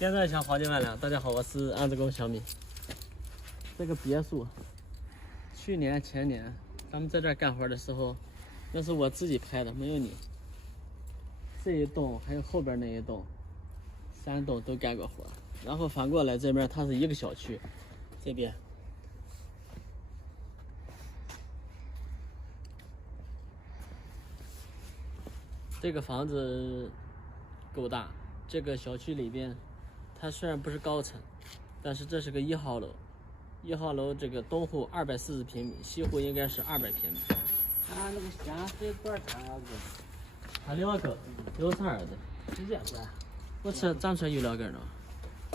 电钻响，黄金万两。大家好，我是安子工小米。这个别墅，去年前年咱们在这儿干活的时候，那是我自己拍的，没有你。这一栋还有后边那一栋，3栋都干过活。然后反过来这边它是一个小区，这边。这个房子够大，这个小区里边。它虽然不是高层，但是这是个1号楼。1号楼这个东户240平米，西户应该是200平米。那个咸水管它2个，有啥的？直接管。我吃咱这有2根呢。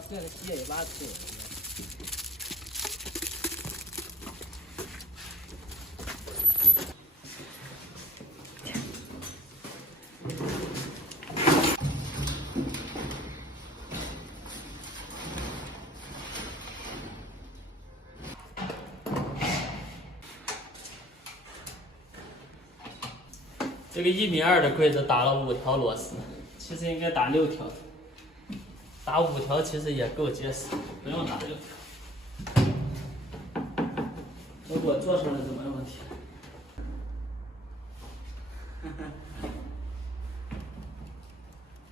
这个接一把醋。这个1.2米的柜子打了5条螺丝，其实应该打6条，打5条其实也够结实，不用打6条。如果做成了就没问题。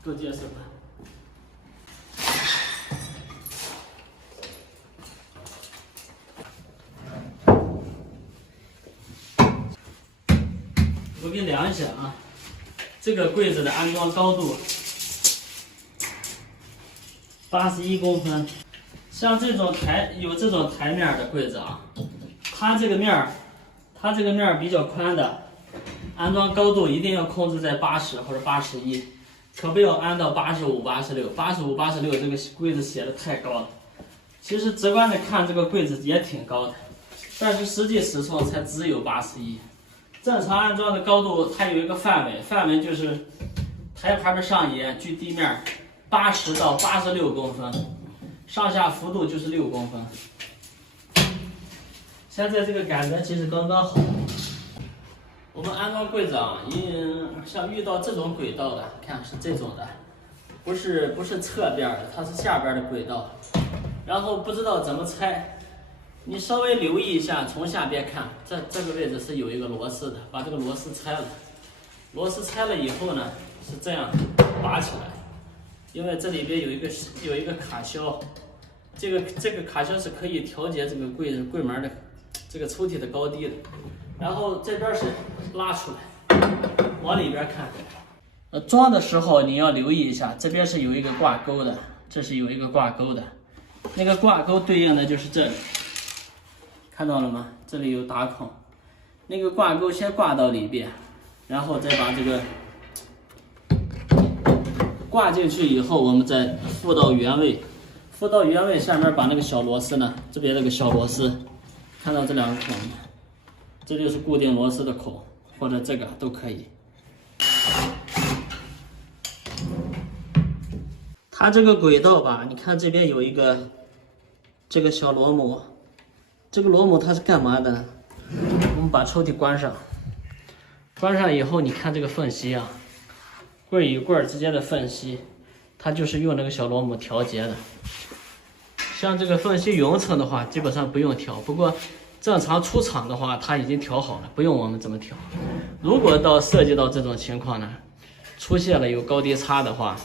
够结实吧？我给你量一下啊，这个柜子的安装高度81公分。像这种有这种台面的柜子啊，它这个面儿比较宽的，安装高度一定要控制在80或者81，可不要安到85、86。85、86这个柜子写的太高了。其实直观的看，这个柜子也挺高的，但是实际使用才只有81。正常安装的高度，它有一个范围就是台盘的上沿距地面80到86公分，上下幅度就是6公分。现在这个感觉其实刚刚好。我们安装柜子啊，像遇到这种轨道的，看是这种的，不是侧边的，它是下边的轨道，然后不知道怎么拆。你稍微留意一下，从下边看，这个位置是有一个螺丝的，把这个螺丝拆了。螺丝拆了以后呢，是这样拔起来，因为这里边有一个卡销，这个卡销是可以调节这个柜门的这个抽屉的高低的。然后这边是拉出来，往里边看。装的时候你要留意一下，这边是有一个挂钩的，这是有一个挂钩的，那个挂钩对应的就是这里。看到了吗？这里有打孔，那个挂钩先挂到里边，然后再把这个挂进去以后，我们再附到原位。附到原位下面把那个小螺丝呢，这边那个小螺丝，看到这2个孔吗？这就是固定螺丝的孔，或者这个都可以。它这个轨道吧，你看这边有一个这个小螺母。这个螺母它是干嘛的？我们把抽屉关上，关上以后，你看这个缝隙啊，柜与柜之间的缝隙，它就是用这个小螺母调节的。像这个缝隙匀称的话，基本上不用调，不过正常出厂的话，它已经调好了，不用我们怎么调。如果涉及到这种情况呢，出现了有高低差的话，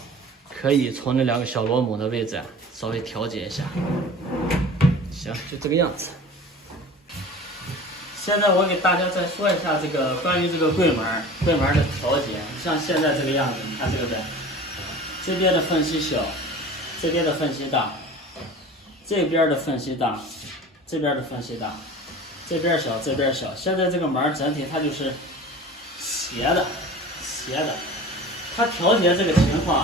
可以从那2个小螺母的位置稍微调节一下。行，就这个样子。现在我给大家再说一下这个关于这个柜门的调节。像现在这个样子，你看这个边，这边的缝隙小，这边的缝隙大，这边的缝隙大，这边的缝隙大，这边小，这边小。现在这个门整体它就是斜的，它调节这个情况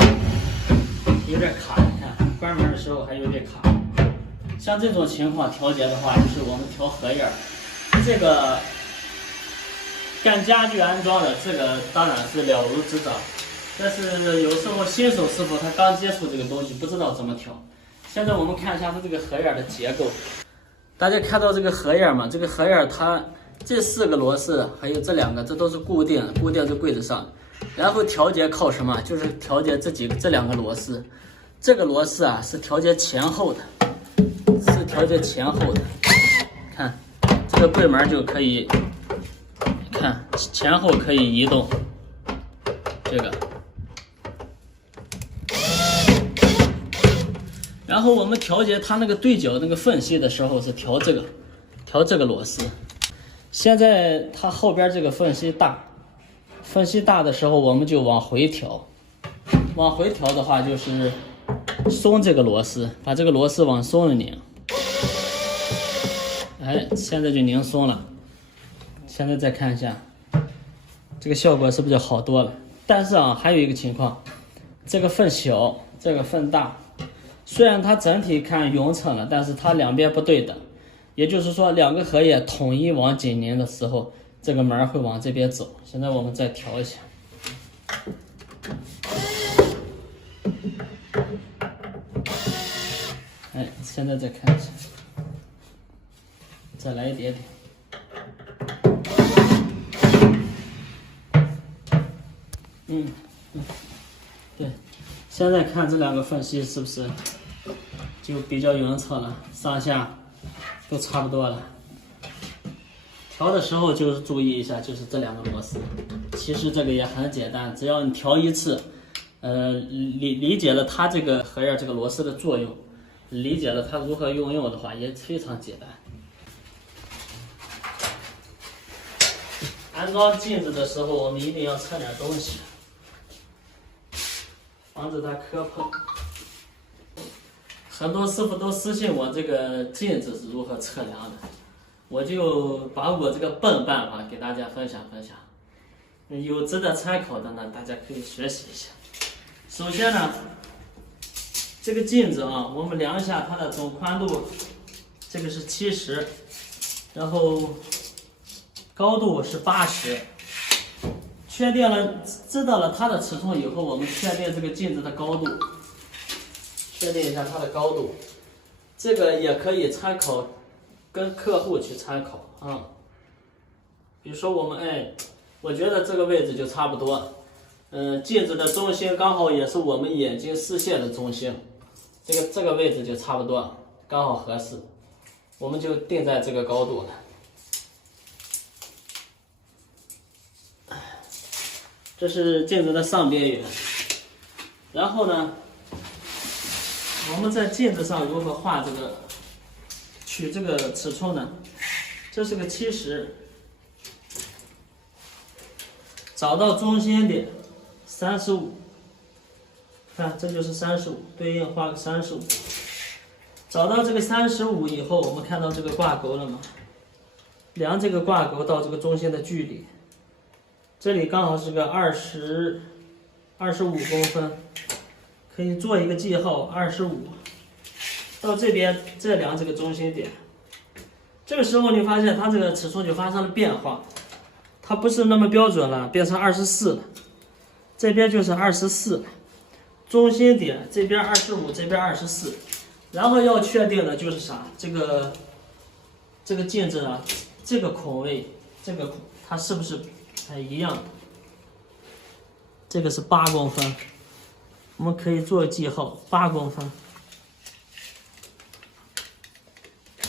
有点卡，你看关门的时候还有点卡。像这种情况调节的话，就是我们调合页。这个干家具安装的，这个当然是了如指掌，但是有时候新手师傅他刚接触这个东西，不知道怎么调。现在我们看一下它这个合页的结构，大家看到这个合页吗？这个合页它这4个螺丝，还有这2个，这都是固定在柜子上，然后调节靠什么？就是调节这2个螺丝。这个螺丝啊是调节前后的，看这个柜门就可以，看前后可以移动，这个。然后我们调节它那个对角那个缝隙的时候是调这个螺丝。现在它后边这个缝隙大的时候，我们就往回调。往回调的话就是松这个螺丝，把这个螺丝往松了拧。哎，现在就拧松了。现在再看一下，这个效果是不是就好多了？但是啊，还有一个情况，这个缝小，这个缝大。虽然它整体看匀称了，但是它两边不对等，也就是说两个荷叶统一往紧拧的时候，这个门会往这边走。现在我们再调一下，哎，现在再看一下，再来一点点。对，现在看这两个缝隙是不是就比较匀称了，上下都差不多了。调的时候就是注意一下，就是这两个螺丝。其实这个也很简单，只要你调一次，理解了它这个荷叶这个螺丝的作用，理解了它如何运用的话，也非常简单。安装镜子的时候，我们一定要测点东西，防止它磕碰。很多师傅都私信我这个镜子是如何测量的，我就把我这个笨办法给大家分享分享，有值得参考的呢，大家可以学习一下。首先呢，这个镜子啊，我们量一下它的总宽度，这个是70，然后高度是80。确定了，知道了它的尺寸以后，我们确定这个镜子的高度，确定一下它的高度。这个也可以参考，跟客户去参考啊。比如说我们我觉得这个位置就差不多。镜子的中心刚好也是我们眼睛视线的中心，这个位置就差不多，刚好合适，我们就定在这个高度了。这是镜子的上边缘，然后呢，我们在镜子上如何画这个，取这个尺寸呢？这是个70，找到中心点35，看这就是35，对应画个35。找到这个35以后，我们看到这个挂钩了吗？量这个挂钩到这个中心的距离。这里刚好是个25公分，可以做一个记号25。到这边再量这个中心点，这个时候你发现它这个尺寸就发生了变化，它不是那么标准了，变成24了。这边就是24，中心点这边25，这边24。然后要确定的就是啥？这个镜子啊，这个孔位，这个孔它是不是一样的？这个是8公分，我们可以做记号，8公分。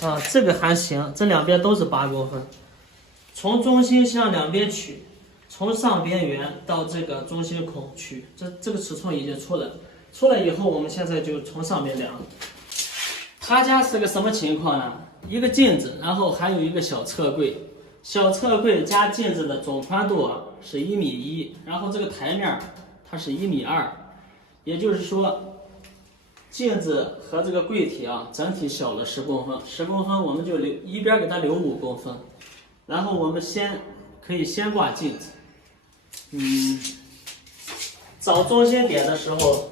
啊，这个还行，这两边都是8公分。从中心向两边取，从上边缘到这个中心孔取，这个尺寸已经出来了。出来以后，我们现在就从上面量。他家是个什么情况呢？一个镜子，然后还有一个小侧柜。小侧柜加镜子的总宽度啊是1.1米，然后这个台面它是1.2米，也就是说，镜子和这个柜体啊整体小了10公分，10公分我们就一边给它留5公分，然后我们可以先挂镜子，找中心点的时候，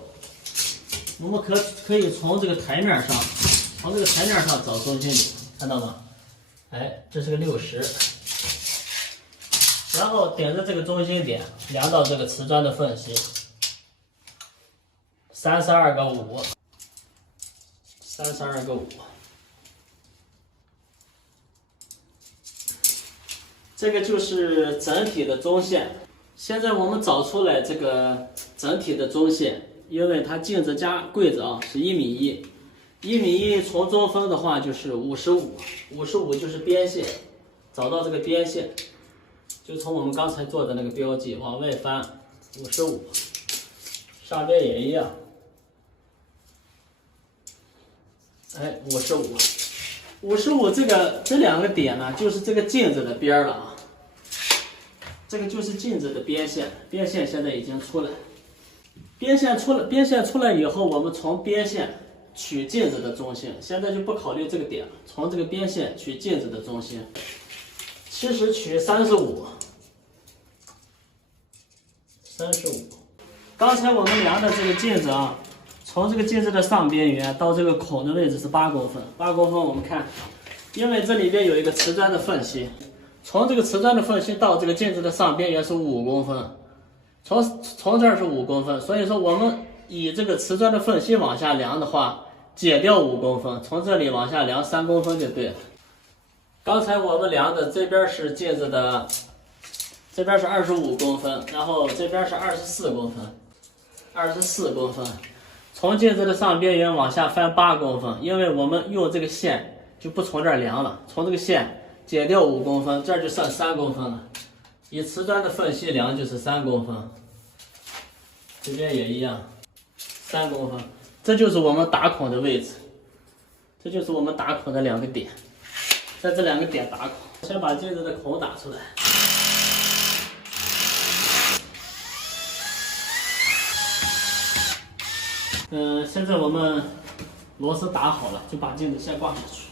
我们可以从这个台面上找中心点，看到吗？哎，这是个60。然后顶着这个中心点量到这个瓷砖的缝隙，32个5，这个就是整体的中线。现在我们找出来这个整体的中线，因为它镜子加柜子啊是1米1，1米1从中分的话就是55就是边线，找到这个边线，就从我们刚才做的那个标记往外翻55，上边也一样，哎55，这两个点呢，就是这个镜子的边了啊，这个就是镜子的边线，边线现在已经出来。边线出来以后，我们从边线取镜子的中心，现在就不考虑这个点了，从这个边线取镜子的中心，其实取35。刚才我们量的这个镜子啊，从这个镜子的上边缘到这个孔的位置是8公分，8公分我们看，因为这里边有一个瓷砖的缝隙，从这个瓷砖的缝隙到这个镜子的上边缘是5公分。从这儿是5公分，所以说我们以这个瓷砖的缝隙往下量的话，减掉5公分，从这里往下量3公分就对了。刚才我们量的这边是镜子的，这边是25公分，然后这边是24公分，从镜子的上边缘往下翻8公分，因为我们用这个线就不从这儿量了，从这个线减掉5公分，这儿就剩3公分了。以瓷砖的缝隙量就是3公分，这边也一样，3公分，这就是我们打孔的位置，这就是我们打孔的2个点，在这2个点打孔。先把镜子的孔打出来，现在我们螺丝打好了，就把镜子先挂下去。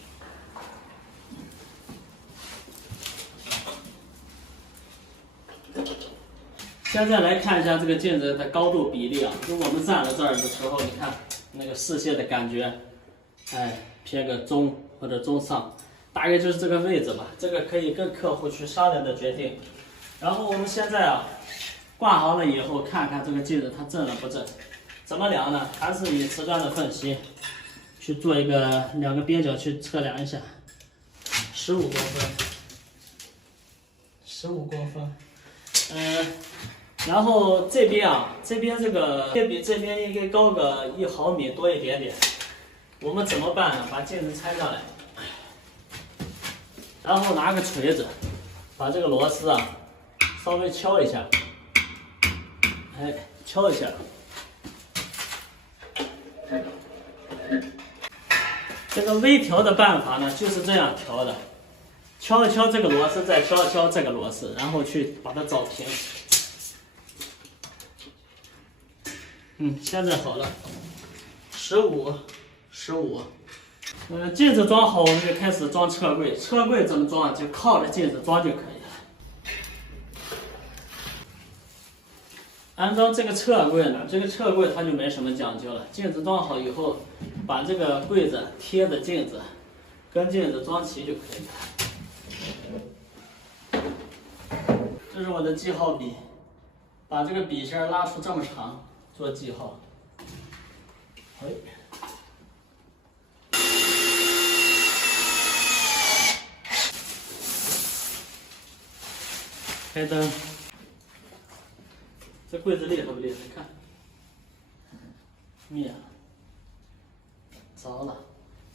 现在来看一下这个镜子的高度比例啊，就我们站在这儿的时候，你看那个视线的感觉，哎，偏个中或者中上，大概就是这个位置吧。这个可以跟客户去商量的决定。然后我们现在啊，挂好了以后，看看这个镜子它正了不正？怎么量呢？还是以瓷砖的缝隙去做一个2个边角去测量一下，15公分，然后这边啊，这边这个比这边应该高个1毫米多一点点。我们怎么办呢？把镜子拆下来，然后拿个锤子，把这个螺丝啊稍微敲一下，哎，敲一下。这个微调的办法呢，就是这样调的，敲一敲这个螺丝，再敲一敲这个螺丝，然后去把它找平。现在好了，15。镜子装好，我们就开始装车柜。车柜怎么装？就靠着镜子装就可以了。安装这个车柜呢，这个车柜它就没什么讲究了。镜子装好以后，把这个柜子贴着镜子，跟镜子装齐就可以了。这是我的记号笔，把这个笔芯拉出这么长。做记号，开灯。这柜子厉害不厉害？看，灭了，着了，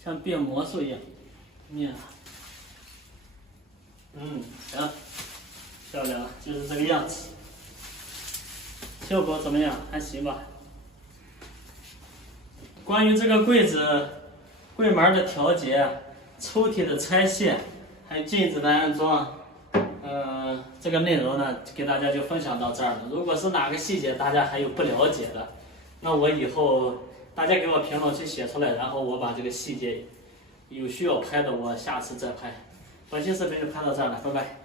像变魔术一样，灭了。行，漂亮了，就是这个样子。效果怎么样？还行吧。关于这个柜子、柜门的调节、抽屉的拆卸，还有镜子的安装，这个内容呢，给大家就分享到这儿了。如果是哪个细节大家还有不了解的，那我以后大家给我评论区写出来，然后我把这个细节有需要拍的，我下次再拍。本期视频就拍到这儿了，拜拜。